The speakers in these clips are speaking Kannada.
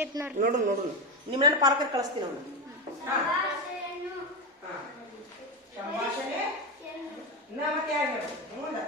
ಆಗೈತೆ ನೋಡ್ರಿ. ನೋಡು ನಿಮ್ಮನ್ನ ಪಾರ್ಕರ್ ಕಳಿಸ್ತೀನಿ ಅವನು. ಸಂಭಾಷಣೆ ಮತ್ತೆ ಮುಂದೆ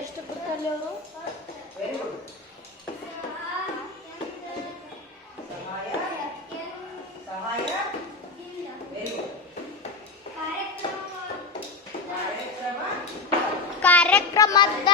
ಎಷ್ಟು ಕೊಡ್ತಾರೆ ಅವರು? ಕಾರ್ಯಕ್ರಮದ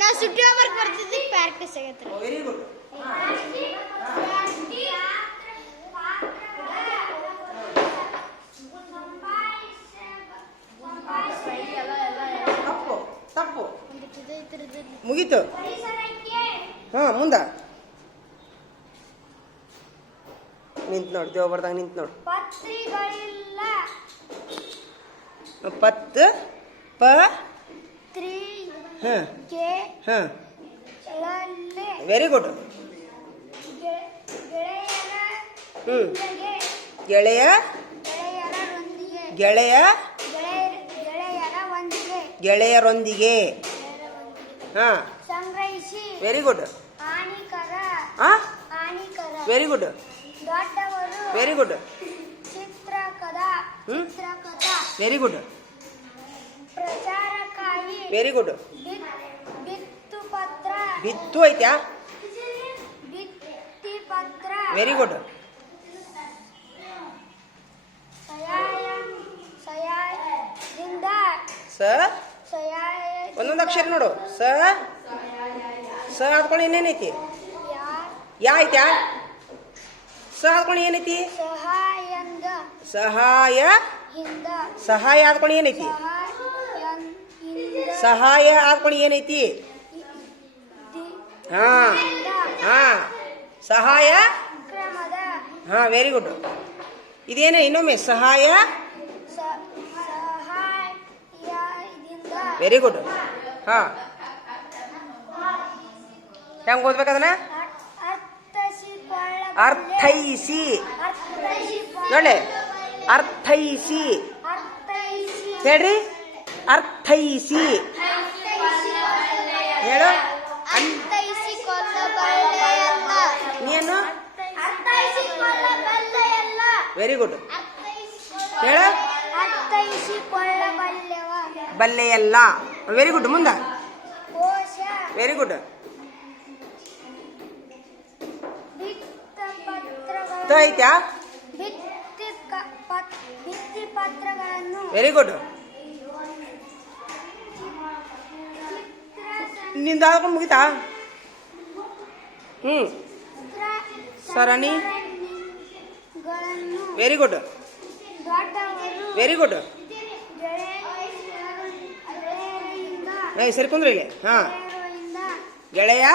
ನಾ ಸುಟ್ಟಿ ಹೋಮ್ವರ್ಕ್ ಬರ್ತಿದ್ದೆ ಪ್ರಾಕ್ಟೀಸ್ ಆಗೈತೆ. Very good. ತಪ್ಪು ಮುಗೀತು. ಮುಂದೆ ನಿಂತು ನೋಡಿ, ದೇವ ಬರ್ದಾಗ ನಿಂತು ನೋಡಿ. ಪತ್ ಪ ವೆರಿ ಗುಡ್. ಗೆಳೆಯ ಗೆಳೆಯ ಗೆಳೆಯರೊಂದಿಗೆ. ಸಂಗ್ರಹಿಸಿ. Very good. Very good. Very good. Very good. ಪ್ರಚಾರಕ್ಕಾಗಿ. Very good. ಬಿತ್ತುಪತ್ರ. ಬಿತ್ತು ಐತ್ಯಾ? ಭಿತ್ತಿಪತ್ರ. Very good. ಸಹಾಯದಿಂದ. ಒಂದೊಂದು ಅಕ್ಷರ ನೋಡು. ಸ ಆದ್ಕೊಂಡು ಇನ್ನೇನೈತಿ? ಯಾ ಐತ್ಯಾ? ಸ ಆದ್ಕೊಂಡು ಏನೈತಿ? ಸಹಾಯ. ಸಹಾಯ ಆದ್ಕೊಂಡು ಏನೈತಿ? ಸಹಾಯ ಆದ್ಕೊಂಡು ಏನೈತಿ? ಸಹಾಯ. Very good. ಇದೇನೇ ಇನ್ನೊಮ್ಮೆ? ಸಹಾಯ. Very good. ಹೆಂಗ್ ಓದ್ಬೇಕದನ್ನ? ಅರ್ಥೈಸಿ. ನೋಡಿ, ಅರ್ಥೈಸಿ ಹೇಳ್ರಿ. ಅರ್ಥೈಸಿ ಹೇಳು. ನೀನು ವೆರಿ ಗುಡ್ ಹೇಳು. ಬಲ್ಲೆಯಲ್ಲ. Very good. ಮುಂದೆ ವೆರಿ ಗುಡ್. ಐತ್ಯಾ? Very good. ನಿಂದ ಆದ್ಕೊಂಡು ಮುಗಿತಾ? ಹ್ಞೂ ಸರಣಿ. Very good, very good. ಸರಿ ಕುಂದ್ರಿ ಇಲ್ಲಿ. ಹಾಂ, ಗೆಳೆಯ.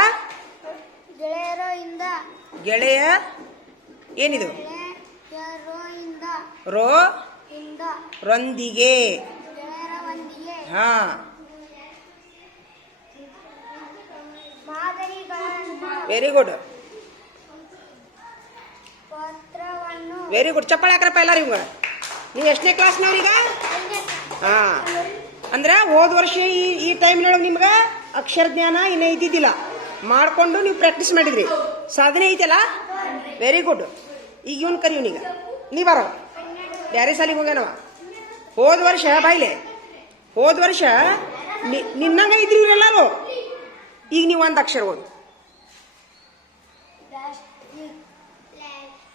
ಗೆಳೆಯ ಏನಿದು? ರೋ ರೊಂದಿಗೆ. ಹಾ, ವೆರಿ ಗುಡ್, ವೆರಿ ಗುಡ್. ಚಪ್ಪಾಳೆ ಹಾಕ್ರಪ್ಪ ಎಲ್ಲರೂ. ಇವಾಗ ನೀವು ಎಷ್ಟನೇ ಕ್ಲಾಸ್ನವ್ರೀಗ? ಹಾಂ, ಅಂದ್ರೆ ಹೋದ ವರ್ಷ ಈ ಟೈಮ್ನೊಳಗೆ ನಿಮ್ಗೆ ಅಕ್ಷರ ಜ್ಞಾನ ಇನ್ನೂ ಇದ್ದಿದ್ದಿಲ್ಲ. ಮಾಡಿಕೊಂಡು ನೀವು ಪ್ರಾಕ್ಟೀಸ್ ಮಾಡಿದ್ರಿ, ಸಾಧನೆ ಐತಲ್ಲ. Very good. ಈಗ ಇವನು ಕರಿ, ಇವನೀಗ ನೀ ಬರೋ ಬ್ಯಾರೆ ಸಾಲಿಗೆ ಹೋಗ್ಯಾನವ. ಹೋದ ವರ್ಷ ಬಾಯ್ಲೆ, ಹೋದ ವರ್ಷ ನಿನ್ನಂಗ ಇದ್ರಿ ಇವರೆಲ್ಲರೂ. ಈಗ ನೀವು ಒಂದು ಅಕ್ಷರ ಓದು.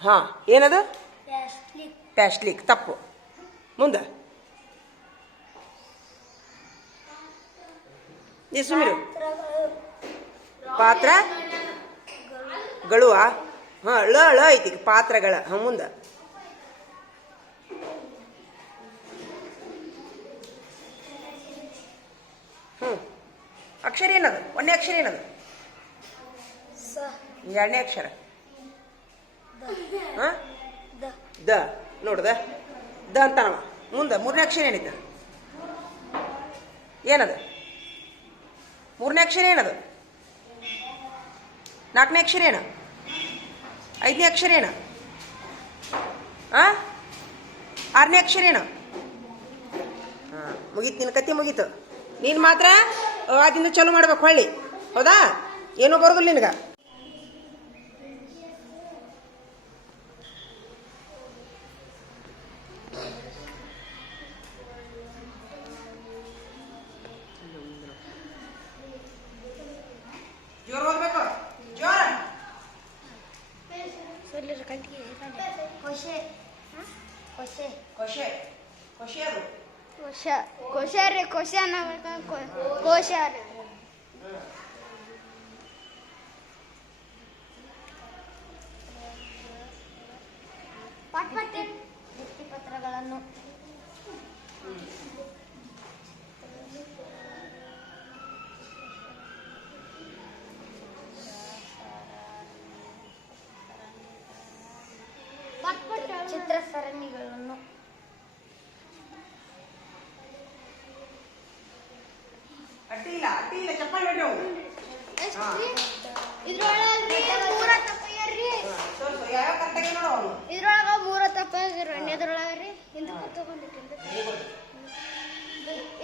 ಹಾಂ, ಏನದು? ಪ್ಯಾಸ್ಲಿಕ್. ತಪ್ಪು. ಮುಂದೆ ನೀ ಸುಮಿರು. ಪಾತ್ರ ಗಳು. ಹಾಂ, ಳ ಐತಿ. ಪಾತ್ರಗಳ. ಹಾಂ, ಮುಂದೆ ಅಕ್ಷರ ಏನದು? ಒಂದನೇ ಅಕ್ಷರ ಏನದು? ಎರಡನೇ ಅಕ್ಷರ ಹಾಂ, ದ. ನೋಡ್ದ ದ ಅಂತಾನವ. ಮುಂದೆ ಮೂರನೇ ಅಕ್ಷರ ಏನೈತೆ? ಏನದು? ಮೂರನೇ ಅಕ್ಷರ ಏನದು? ನಾಲ್ಕನೇ ಅಕ್ಷರ ಏನು? ಐದನೇ ಅಕ್ಷರ ಏನು? ಆರನೇ ಅಕ್ಷರ ಏನು? ಹಾಂ, ಮುಗೀತು. ನಿನ್ನ ಕತೆ ಮುಗೀತು. ನೀನು ಮಾತ್ರ ಅದರಿಂದ ಚಲೋ ಮಾಡ್ಬೇಕು ಹೊಳ್ಳಿ. ಹೌದಾ? ಏನೂ ಬರೋದಿಲ್ಲ ನಿನಗೆ. ಜೋರು ಓದ್ಬೇಕು, ಜೋರ. ಕೊಶೆ ಅದು ಕೋಶ ರೀ. ಕೋಶ ಕೋಶ ರೀ. ಪತ್ರಗಳನ್ನು ಚಿತ್ರ ಸರಣಿಗಳನ್ನು ಅಡ್ಡಿ ಇಲ್ಲ ಚಪ್ಪಾಳೆ ಹೊಡ್ರಿ ಅವು. ಇದ್ರೊಳಗ ಮೂರ ತಪ್ಪಾಗಿರ. ಎದ್ರೊಳಗ್ರಿ ಹಿಂದಕ್ಕೆ ತಗೊಂಡಿಟ್ಟು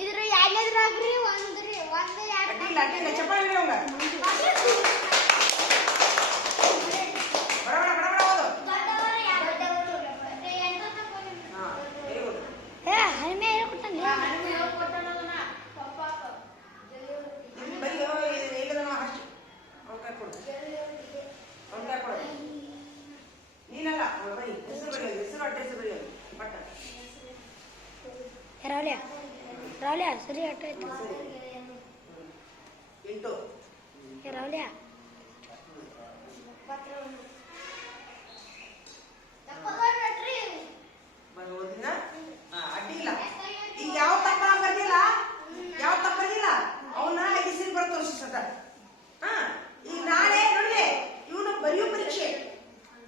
ಇದ್ರ ಎರಡನೇದ್ರಾಗ್ರಿ ಒಂದ್ರಿ. ಅಡ್ಡಿ ಚಪ್ಪಾಳೆ ಹೊಡ್ರಿ ಅವಂಗ. ರಾವ್ಲಿಯಾ ಸರಿ ಆಯ್ತು. ರಾವ್ಲಿಯಾ ಅಡ್ಡಿ ಇಲ್ಲ. ಈಗ ಯಾವ ತಪ್ಪ ಬರ್ದಿಲ್ಲ, ಅವನ್ನ 5 ಸರಿ ಬರ ತೋರಿಸ್ತ. ಈಗ ನಾಳೆ ನೋಡಿದೆ ಇವನು ಬರೆಯೋ ಪರೀಕ್ಷೆ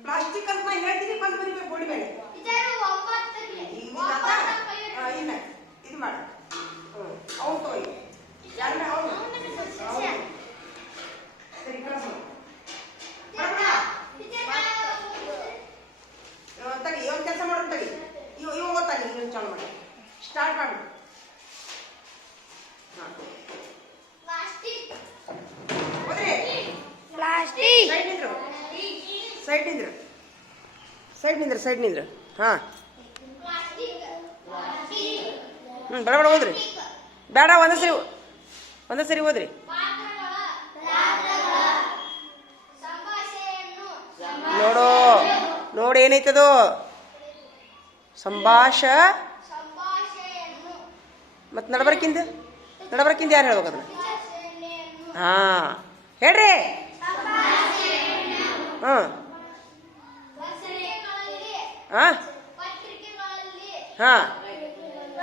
ಪ್ಲಾಸ್ಟಿಕ್ ಅಂತ ಹೇಳ್ತೀನಿ, ಬಂದು ಬರಿಬೇಕು ಬೋಡಿ ಮೇಲೆ. ಇಲ್ಲ ಇದು ಮಾಡು. ಅವನು ತಗೋ. ಸರಿ ಕಳಿಸ ತಗಿ. ಒಂದು ಕೆಲಸ ಮಾಡೋಣ ತಗಿ. ಇವ ಓದ್ತಾನೆ. ಇನ್ನೊಂದು ಚಾಲು ಮಾಡಿ. ಸ್ಟಾರ್ಟ್ ಮಾಡಿ. ಸೈಡ್ ನಿಂದ್ರು. ಹಾಂ, ಬಡ ಓದ್ರಿ. ಬೇಡ, ಒಂದೇ ಸರಿ ಓದ್ರಿ. ನೋಡು ಏನೈತದು? ಮತ್ತು ನಡಬರ್ಕಿಂದ ಯಾರು ಹೇಳ್ಬೇಕು ಅದನ್ನ? ಹಾಂ ಹೇಳ್ರಿ. ಹಾಂ ಹಾಂ ಹಾಂ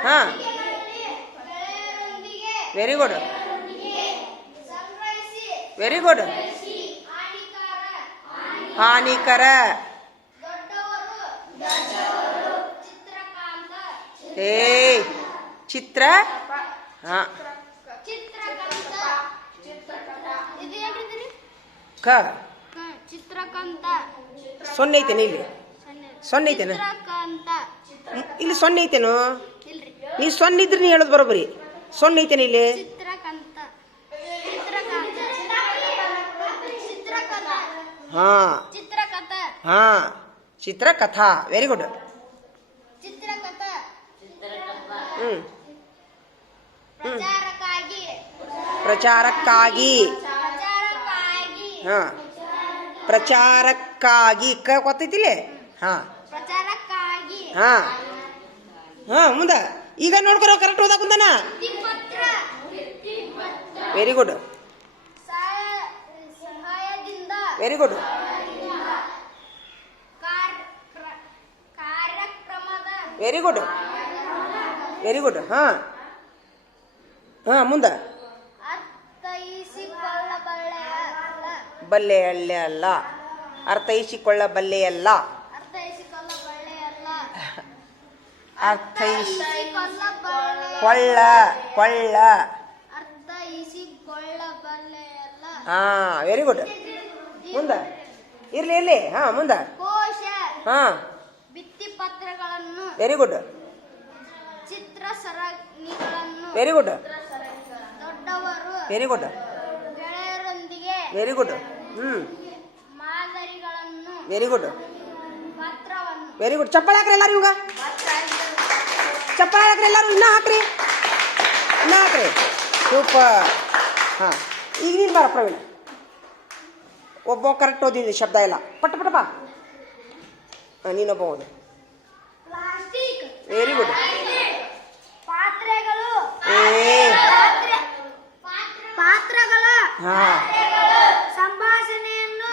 ಹಾಂ ವೆರಿ ಗುಡ್ ವೆರಿ ಗುಡ್. ಹಾನಿಕರ ಏ ಚಿತ್ರ ಹಾಂ ಕ ಚಿತ್ರಕಂತ ಸೊನ್ನೆ ಐತೇನೆ ಇಲ್ಲಿ ಸೊನ್ನೆ ಐತೇನ ಇಲ್ಲಿ ಸೊನ್ನೆ ಐತೇನು ಇಲ್ರಿ ನೀ ಸೊನ್ನೆ ಇದ್ರೆ ನೀ ಹೇಳೋದು ಬರೋಬ್ಬರಿ ಸೊನ್ನೆ ಐತೇನೆ ಇಲ್ಲಿ ಚಿತ್ರಕಂತ ಹಾಂ ಚಿತ್ರಕಥ ಹಾಂ ಚಿತ್ರಕಥಾ ವೆರಿ ಗುಡ್. ಚಿತ್ರಕಥ ಹ್ಞೂ ಪ್ರಚಾರಕ್ಕಾಗಿ ಪ್ರಚಾರಕ್ಕಾಗಿ ಪ್ರಚಾರಕ್ಕಾಗಿ ಹಾಂ ಪ್ರಚಾರಕ್ಕಾಗಿ ಕ ಗೊತ್ತೈತಿಲ್ಲ ಹಾಂ ಪ್ರಚಾರಕ್ಕಾಗಿ ಹಾಂ ಹಾಂ ಮುಂದೆ ಈಗ ನೋಡ್ಕೊರೋ ಕರೆಕ್ಟ್ ಓದಾ ಕುಂದನ ಭಿತ್ತಿಪತ್ರ ವೆರಿ ಗುಡ್ ಸಹಾಯದಿಂದ ವೆರಿ ಗುಡ್ ಕಾರ್ಯಕ್ರಮದ ವೆರಿ ಗುಡ್ ವೆರಿ ಗುಡ್ ಹಾಂ ಹಾಂ ಮುಂದೆ ಬಲ್ಲೆ ಅಲ್ಲೇ ಅಲ್ಲ ಅರ್ಥೈಸಿಕೊಳ್ಳಬಲ್ಲೆಯಲ್ಲ ಕೊಳ್ಳ ಕೊಳ್ಳ ಹಾಂ ವೆರಿ ಗುಡ್ ಮುಂದೆ ಇರ್ಲಿ ಇರ್ಲಿ ಹಾಂ ಮುಂದೆ ಕೋಶ ಹಾಂ ಭಿತ್ತಿಪತ್ರಗಳನ್ನು ವೆರಿ ಗುಡ್ ಚಿತ್ರ ಸರಣಿಗಳನ್ನು ವೆರಿ ಗುಡ್ ದೊಡ್ಡವರು ವೆರಿ ಗುಡ್ ಗೆಳೆಯರೊಂದಿಗೆ ವೆರಿ ಗುಡ್ ಹ್ಞೂ ಮಾದರಿಗಳನ್ನು ವೆರಿ ಗುಡ್ ಪತ್ರವನ್ನು ವೆರಿ ಗುಡ್. ಚಪ್ಪಾಳೆ ಹಾಕ್ರಿ ಎಲ್ಲರೂ ಇವಾಗ ಚಪ್ಪಾಳೆ ಹಾಕ್ರಿ ಎಲ್ಲರೂ ಇನ್ನೂ ಹಾಕ್ರಿ ಇನ್ನೂ ಹಾಕ್ರಿ ಸೂಪರ್. ಹಾಂ ಈಗ ನೀನು ಬಾರ ಪ್ರವೀಣ್ ಒಬ್ಬ ಕರೆಕ್ಟ್ ಓದಿದ್ದೆ ಶಬ್ದ ಎಲ್ಲ ಪಟ್ಟ ಪಟ್ಟಪ್ಪ ಹಾಂ ನೀನೊಬ್ಬ ಓದು ಪ್ಲಾಸ್ಟಿಕ್ ವೆರಿ ಗುಡ್. ಪಾತ್ರೆಗಳು ಏ ಪಾತ್ರಗಳ ಹಾಂ ಸಂಭಾಷಣೆಯನ್ನು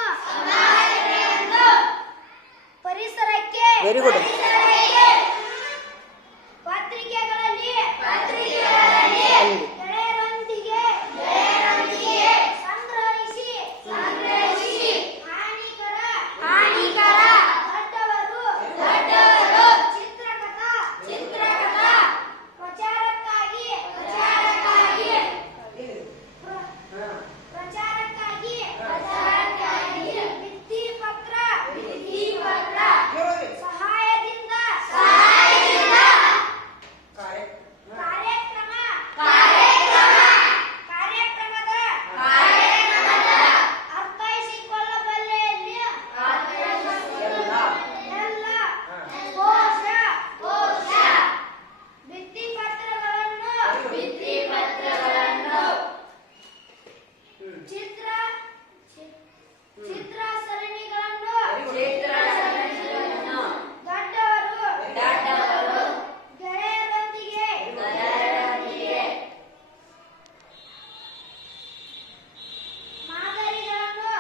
ಪರಿಸರಕ್ಕೆ ವೆರಿ ಗುಡ್ ಪತ್ರಿಕೆಗಳಲ್ಲಿ ಗೆಳೆಯರೊಂದಿಗೆ ಸಂಗ್ರಹಿಸಿ ಹಾನಿಕರ ದೊಡ್ಡವರು ಚಿತ್ರಕಥಾ ಪ್ರಚಾರಕ್ಕಾಗಿ ಭಿತ್ತಿಪತ್ರ ಸಹಾಯದಿಂದ ಕಾರ್ಯಕ್ರಮದ ಅರ್ಥೈಸಿಕೊಳ್ಳಬಲ್ಲೆಯಲ್ಲಿ ಎಲ್ಲ ಕೋಶ ಭಿತ್ತಿಪತ್ರಗಳನ್ನು ಚಿತ್ರ ಸರಣಿಗಳನ್ನು ದೊಡ್ಡವರು ಗೆಳೆಯರೊಂದಿಗೆ ಮಾದರಿಗಳನ್ನು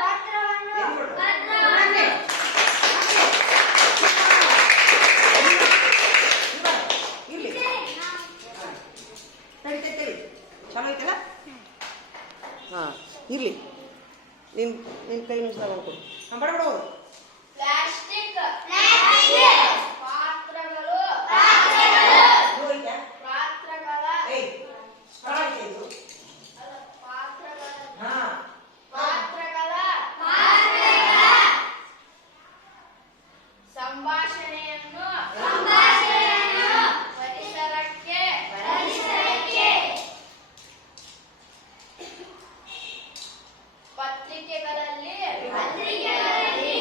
ಪತ್ರವನ್ನು ಇರ್ಲಿ ಚಲೋ ಐತಲ್ಲ ಹಾಂ ಇರಲಿ ನಿನ್ನ ಕೈ ನುಸ್ದಾಗ ಕೊಡು ಹಾಂ ಬಡ ಬಡ ಓದು ಪ್ಲಾಸ್ಟಿಕ್ ಪಾತ್ರಗಳು ಪಾತ್ರಗಳ ಏಯ್ ಸ್ಥಳ ಐತೆ ಇದು ಪಾತ್ರಗಳ ಹಾಂ ಪಾತ್ರಗಳ ಸಂಭಾಷಣೆಯನ್ನು ಪರಿಸರಕ್ಕೆ ಪತ್ರಿಕೆಗಳಲ್ಲಿ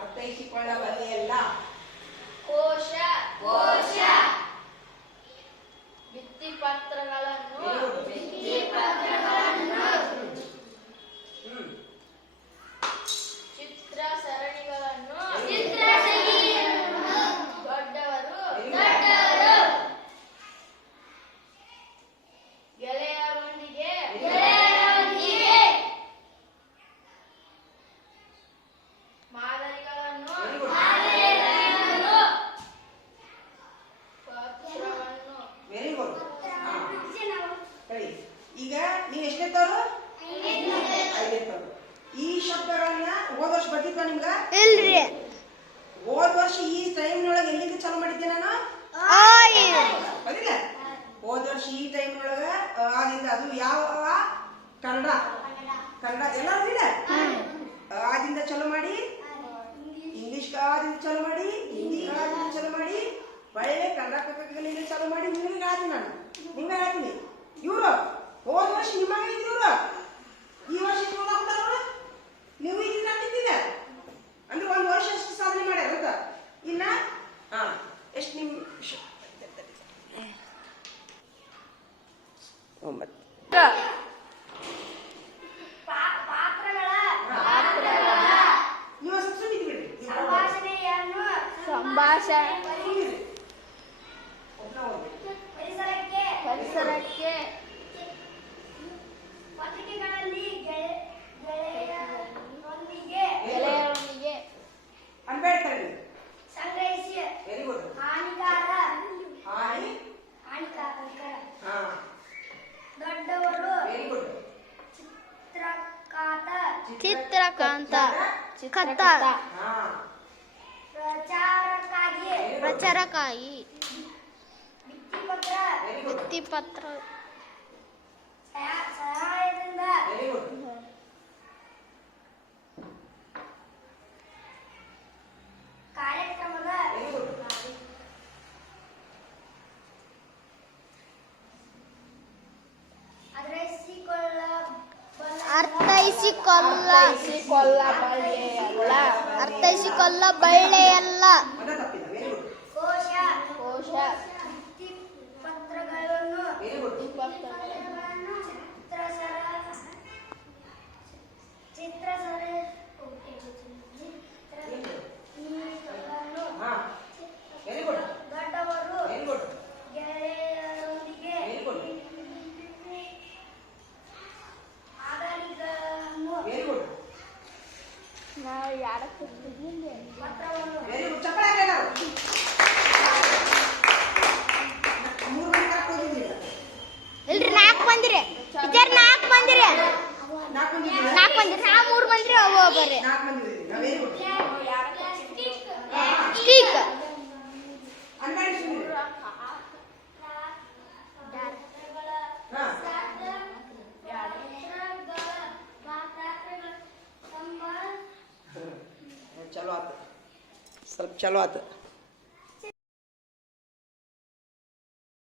ಅರ್ಥೈಸಿಕೊಳ್ಳಬಲ್ಲೆಯಲ್ಲ. ಕೋಶ ಭಿತ್ತಿಪತ್ರಗಳನ್ನು ಚಿತ್ರ ಸರಣಿಗಳನ್ನು ದೊಡ್ಡವರು ಗೆಳೆಯರೊಂದಿಗೆ ಮಾದರಿಗಳನ್ನು ಪತ್ರವನ್ನು ವೆರಿ ಗುಡ್. ಸರಿ, ಈಗ ನೀವು ಎಷ್ಟನೇತ್ತವ್ರು? ಐದನೇತ್ತವ್ರು. ಈ ಶಬ್ದಗಳನ್ನ ಹೋದ ವರ್ಷ ಬರ್ತಿದ್ವ ನಿಮ್ಗ? ಇಲ್ರಿ. ಹೋದ ವರ್ಷ ಈ ಟೈಮ್ನೊಳಗೆ ಎಲ್ಲಿಂದ ಚಾಲು ಮಾಡಿದ್ದೆ ನಾನು? ಬದಿಲ್ಲ? ಹೋದ ವರ್ಷ ಈ ಟೈಮ್ನೊಳಗ ಆದಿಂದ ಅದು ಯಾವ ಕನ್ನಡ ಎಲ್ಲ ಇಲ್ಲ. ಆದಿಂದ ಚಾಲು ಮಾಡಿ, ಇಂಗ್ಲಿಷ್ ಆದಿಂದ ಚಾಲು ಮಾಡಿ, ಹಿಂದಿ ಆದಿಂದ ಚಾಲು ಮಾಡಿ, ಒಳ್ಳೆ ಕನ್ನಡ ಪಕ್ಕದಲ್ಲಿ ಚಾಲು ಮಾಡಿ ನಿಮಗೆ ಹೇಳ್ತೀನಿ ನಾನು. ನಿಮ್ಗೆ ಹೇಳ್ತೀನಿ. ಇವರು ಹೋದ ವರ್ಷ ನಿಮಗೆ ಇದ್ರು, ಈ ವರ್ಷ ನೀವು ಇದನ್ನ ಅಂತಿದ್ದಿಲ್ಲ ಅಂದ್ರೆ ಒಂದು ವರ್ಷ ಅಷ್ಟು ಸಾಧನೆ ಮಾಡ್ಯಾರ ಗೊತ್ತಾ? ಇನ್ನ ಎಷ್ಟು ನಿಮಿಷ? 9. ನೀವು ಸುಮ್ಮನೆ ಬಿಡ್ರಿ. ಪರಿಸರಕ್ಕೆ ಗೆಳೆಯರೊಂದಿಗೆ ಅನ್ಬೇಡ್ತಾರೆ. ಸಂಗ್ರಹಿಸಿ ವೆರಿ ಗುಡ್. ಹಾನಿಕಾರ ದೊಡ್ಡವರು ವೆರಿ ಗುಡ್. ಚಿತ್ರಕಾಂತ ಪ್ರಚಾರಕ್ಕಾಗಿ ಭಿತ್ತಿಪತ್ರ ಸಹಾಯದಿಂದ ವೆರಿ ಗುಡ್. ಕಾರ್ಯಕ್ರಮದ ವೆರಿ ಗುಡ್. ಅರ್ಥೈಸಿಕೊಳ್ಳಬಲ್ಲೆಯಲ್ಲ ಅದ ತಪ್ಪಿಲ್ಲ. Very good. ಕೋಶ ಪತ್ರಗಳನ್ನು ವೆರಿ ಗುಡ್. Very good. ದೊಡ್ಡವರು ವೆರಿ ಗುಡ್. ಗೆಳೆಯರೊಂದಿಗೆ ವೆರಿ ಗುಡ್. ಆಡಳಿತವನ್ನು ವೆರಿ ಗುಡ್. ನಾವು ಯಾರ ಪತ್ರವನ್ನು ವೆರಿ ಗುಡ್. ಚಪ್ಪಳ ಹಾಕಿದಾರು. 3 ಮಂದಿ ಕರೆಕ್ಟ್ ಹೋಗಿದ್ದೀರಾ? ಇಲ್ರಿ 4 ಬಂದಿರಿ ಟೀಚರ್ 4 ಬಂದಿರಿ 4 ಮಂದಿ ಇದ್ದೀರಾ? 4 ಬಂದಿರಿ ನಾ 3 ಬಂದಿರಿ ಅವು ಬರ್ರಿ 4 ಮಂದಿ ಇದ್ದೀರಾ? Very good. ಸ್ಟಿಕ್ ಅನ್ಬೇಡಿ ಸುಮ್ಮನೆ. ಚಲೋ ಆತು, ಸ್ವಲ್ಪ ಚಲೋ ಆತು.